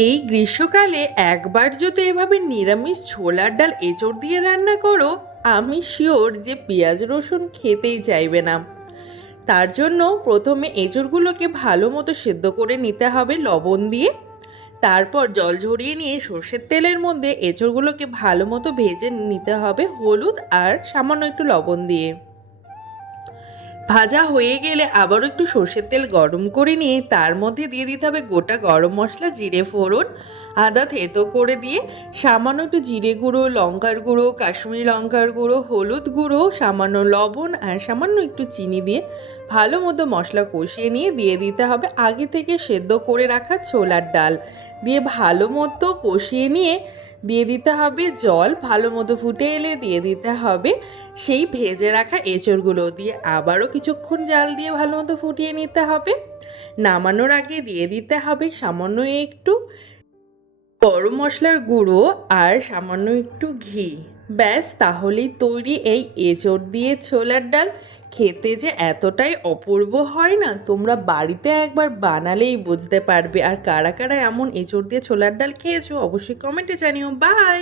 এই গ্রীষ্মকালে একবার যদি এভাবে নিরামিষ ছোলার ডাল এঁচোড় দিয়ে রান্না করো, আমি শিওর যে পেঁয়াজ রসুন খেতেই চাইবে না। তার জন্য প্রথমে এঁচোড়গুলোকে ভালো মতো সেদ্ধ করে নিতে হবে লবণ দিয়ে। তারপর জল ঝরিয়ে নিয়ে সর্ষের তেলের মধ্যে এঁচোড়গুলোকে ভালো মতো ভেজে নিতে হবে হলুদ আর সামান্য একটু লবণ দিয়ে। ভাজা হয়ে গেলে আবারও একটু সর্ষের তেল গরম করে নিয়ে তার মধ্যে দিয়ে দিতে হবে গোটা গরম মশলা, জিরে ফোড়ন, আদা থেতো করে দিয়ে সামান্য একটু জিরে গুঁড়ো, লঙ্কার গুঁড়ো, কাশ্মীরি লঙ্কার গুঁড়ো, হলুদ গুঁড়ো, সামান্য লবণ আর সামান্য একটু চিনি দিয়ে ভালো মতো মশলা কষিয়ে নিয়ে দিয়ে দিতে হবে আগে থেকে সেদ্ধ করে রাখা ছোলার ডাল দিয়ে ভালো মতো কষিয়ে নিয়ে দিয়ে দিতে হবে জল। ভালো মতো ফুটে এলে দিয়ে দিতে হবে সেই ভেজে রাখা এঁচোড়গুলো দিয়ে আবারও কিছুক্ষণ জাল দিয়ে ভালো মতো ফুটিয়ে নিতে হবে। নামানোর আগে দিয়ে দিতে হবে সামান্য একটু গরম মশলার গুঁড়ো আর সামান্য একটু ঘি। ব্যাস, তাহলেই তৈরি এই এঁচোড় দিয়ে ছোলার ডাল। খেতে যে এতটাই অপূর্ব হয় না, তোমরা বাড়িতে একবার বানালেই বুঝতে পারবে। আর কারা কারা এমন এঁচোড় দিয়ে ছোলার ডাল খেয়েছো অবশ্যই কমেন্টে জানিও। বাই।